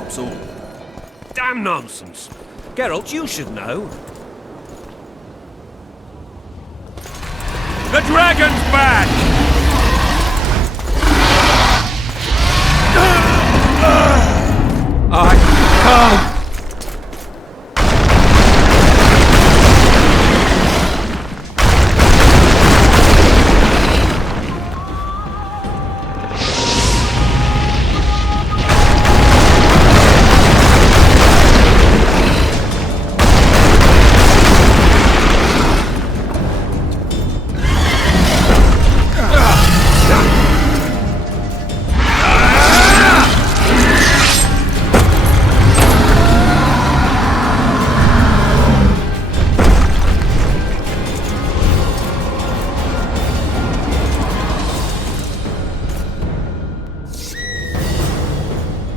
Topsail. Damn nonsense! Geralt, you should know. The dragon's back! I can't!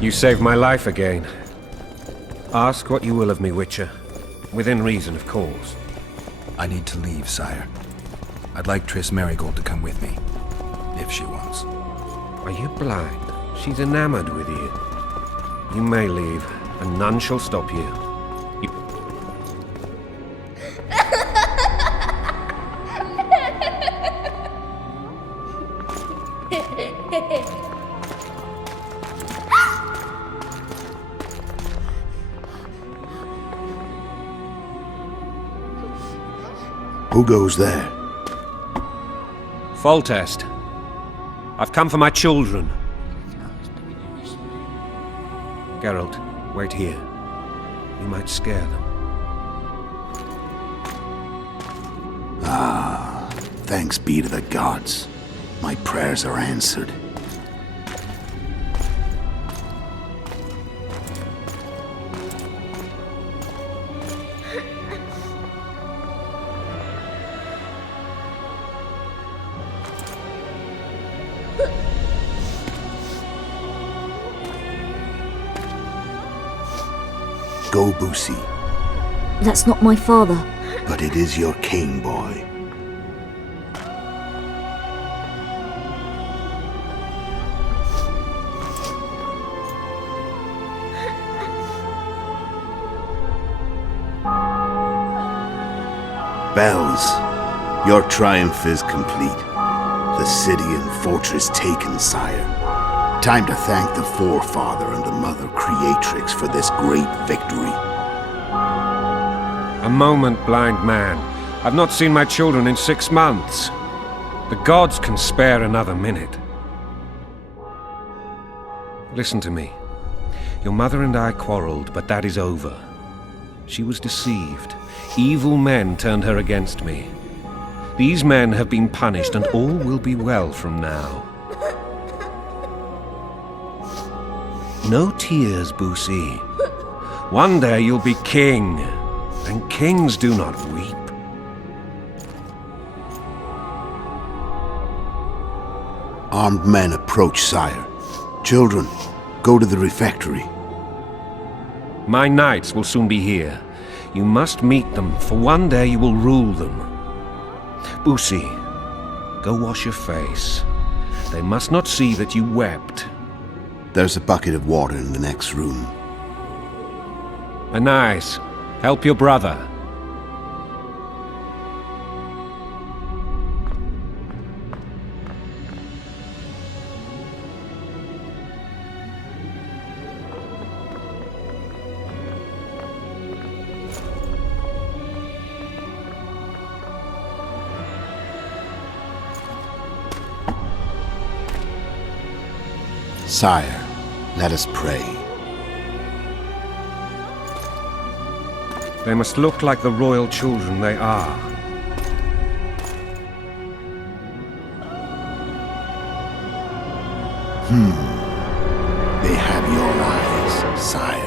You saved my life again. Ask what you will of me, Witcher. Within reason, of course. I need to leave, sire. I'd like Triss Merigold to come with me, if she wants. Are you blind? She's enamored with you. You may leave, and none shall stop you. Who goes there? Foltest. I've come for my children. Geralt, wait here. You might scare them. Thanks be to the gods. My prayers are answered. Go, Boosie. That's not my father. But it is your king, boy. Bells, your triumph is complete. The city and fortress taken, sire. Time to thank the forefather and the mother creatrix for this great victory. A moment, blind man. I've not seen my children in 6 months. The gods can spare another minute. Listen to me. Your mother and I quarreled, but that is over. She was deceived. Evil men turned her against me. These men have been punished, and all will be well from now. No tears, Boosie. One day you'll be king, and kings do not weep. Armed men approach, sire. Children, go to the refectory. My knights will soon be here. You must meet them, for one day you will rule them. Boosie, go wash your face. They must not see that you wept. There's a bucket of water in the next room. Anais, help your brother. Sire, let us pray. They must look like the royal children they are. They have your eyes, sire.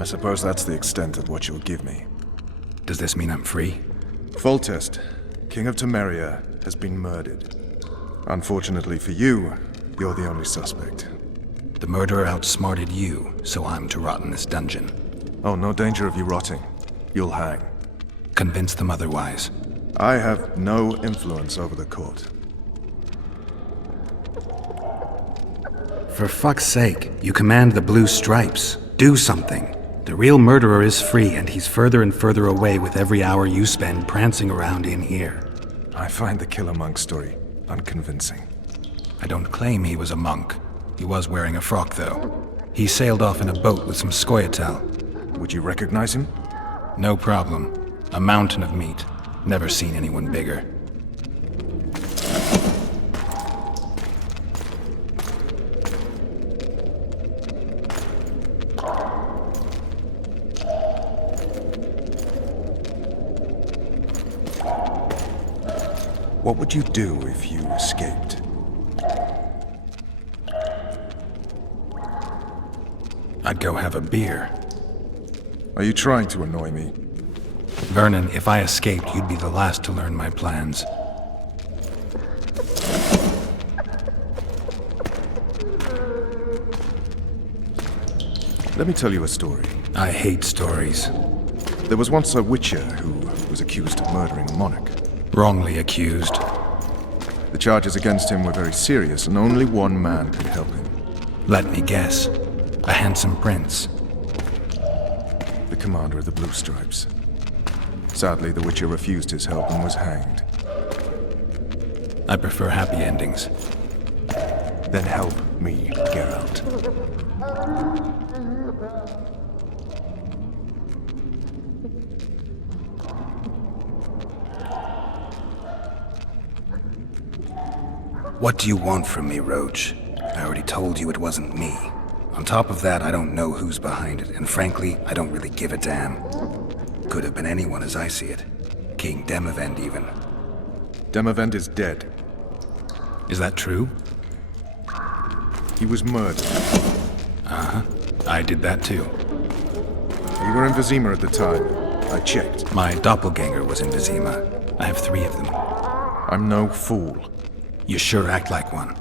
I suppose that's the extent of what you'll give me. Does this mean I'm free? Foltest, King of Temeria, has been murdered. Unfortunately for you, you're the only suspect. The murderer outsmarted you, so I'm to rot in this dungeon. Oh, no danger of you rotting. You'll hang. Convince them otherwise. I have no influence over the court. For fuck's sake, you command the Blue Stripes. Do something. The real murderer is free, and he's further and further away with every hour you spend prancing around in here. I find the Killer Monk story unconvincing. I don't claim he was a monk. He was wearing a frock, though. He sailed off in a boat with some Scoia'tael. Would you recognize him? No problem. A mountain of meat. Never seen anyone bigger. What would you do if you escaped? I'd go have a beer. Are you trying to annoy me? Vernon, if I escaped, you'd be the last to learn my plans. Let me tell you a story. I hate stories. There was once a witcher who was accused of murdering a monarch. Wrongly accused. The charges against him were very serious, and only one man could help him. Let me guess. A handsome prince. The commander of the Blue Stripes. Sadly, the witcher refused his help and was hanged. I prefer happy endings. Then help me, Geralt. What do you want from me, Roach? I already told you it wasn't me. On top of that, I don't know who's behind it, and frankly, I don't really give a damn. Could have been anyone as I see it. King Demavend, even. Demavend is dead. Is that true? He was murdered. I did that too. You were in Vizima at the time. I checked. My doppelganger was in Vizima. I have 3 of them. I'm no fool. You sure act like one.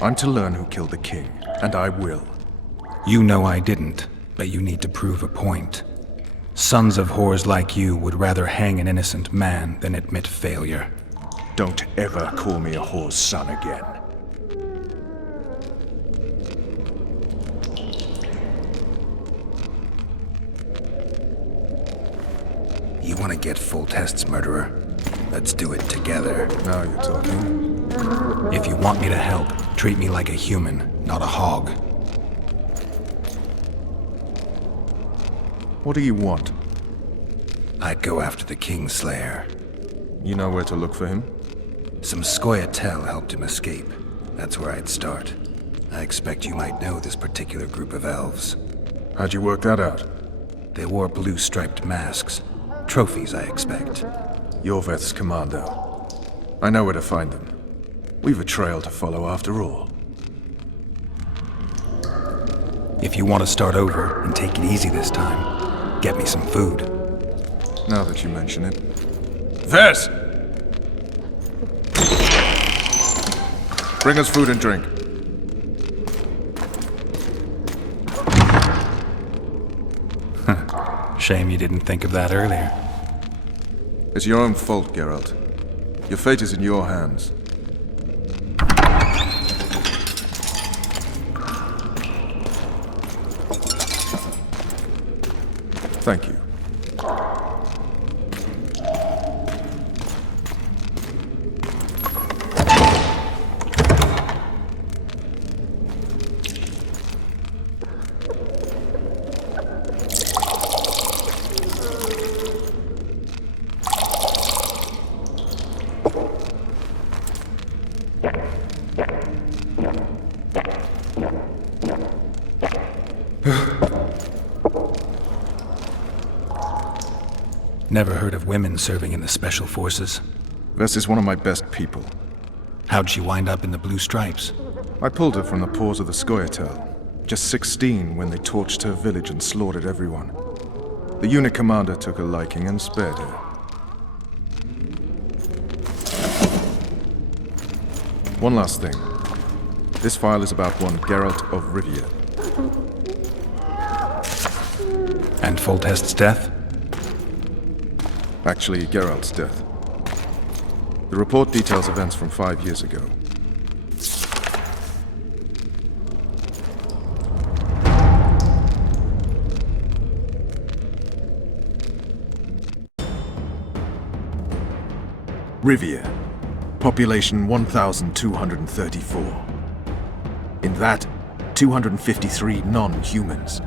I'm to learn who killed the king, and I will. You know I didn't, but you need to prove a point. Sons of whores like you would rather hang an innocent man than admit failure. Don't ever call me a whore's son again. You want to get full tests, murderer? Let's do it together. Now you're talking. If you want me to help, treat me like a human, not a hog. What do you want? I'd go after the Kingslayer. You know where to look for him? Some Scoia'tael helped him escape. That's where I'd start. I expect you might know this particular group of elves. How'd you work that out? They wore blue-striped masks. Trophies, I expect. Yorveth's commando. I know where to find them. We've a trail to follow after all. If you want to start over and take it easy this time, get me some food. Now that you mention it. Vez! Bring us food and drink. Shame you didn't think of that earlier. It's your own fault, Geralt. Your fate is in your hands. Thank you. Never heard of women serving in the Special Forces. Vess is one of my best people. How'd she wind up in the Blue Stripes? I pulled her from the paws of the Scoia'tael. Just 16 when they torched her village and slaughtered everyone. The unit commander took a liking and spared her. One last thing. This file is about one Geralt of Rivia. And Foltest's death? Actually, Geralt's death. The report details events from 5 years ago. Rivia. Population 1,234. In that, 253 non-humans.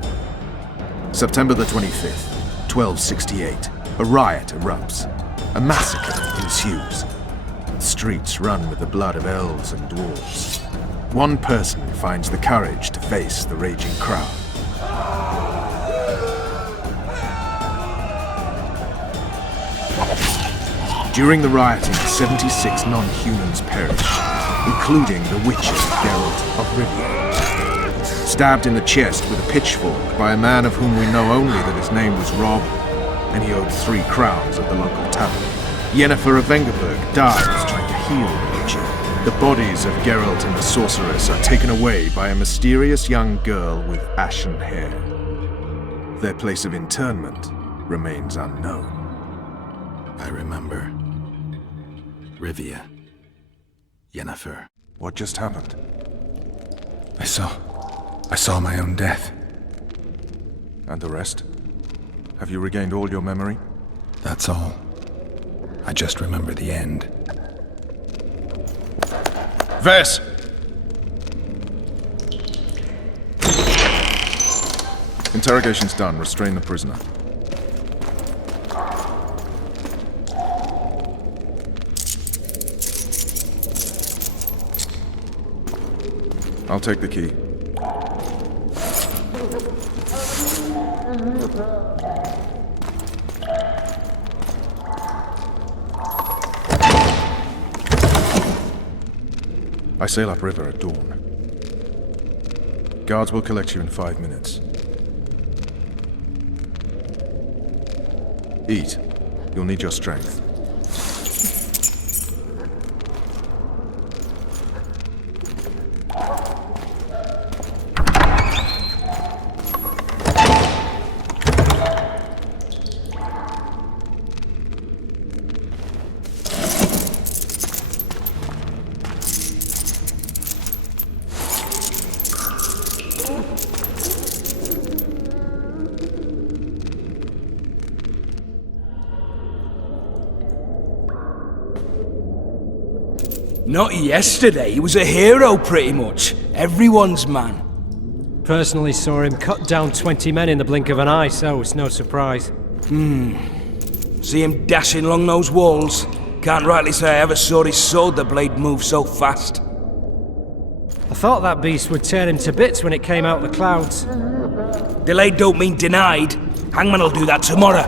September the 25th, 1268. A riot erupts. A massacre ensues. The streets run with the blood of elves and dwarves. One person finds the courage to face the raging crowd. During the rioting, 76 non-humans perish, including the Witcher Geralt of Rivia. Stabbed in the chest with a pitchfork by a man of whom we know only that his name was Rob, and he owed 3 crowns at the local tavern. Yennefer of Vengerberg dies trying to heal the Witcher. The bodies of Geralt and the sorceress are taken away by a mysterious young girl with ashen hair. Their place of interment remains unknown. I remember. Rivia. Yennefer. What just happened? I saw my own death. And the rest? Have you regained all your memory? That's all. I just remember the end. Vess! Interrogation's done. Restrain the prisoner. I'll take the key. I sail upriver at dawn. Guards will collect you in 5 minutes. Eat. You'll need your strength. Not yesterday, he was a hero pretty much. Everyone's man. Personally saw him cut down 20 men in the blink of an eye, so it's no surprise. See him dashing along those walls. Can't rightly say I ever saw his sword the blade move so fast. I thought that beast would tear him to bits when it came out of the clouds. Delayed don't mean denied. Hangman'll do that tomorrow.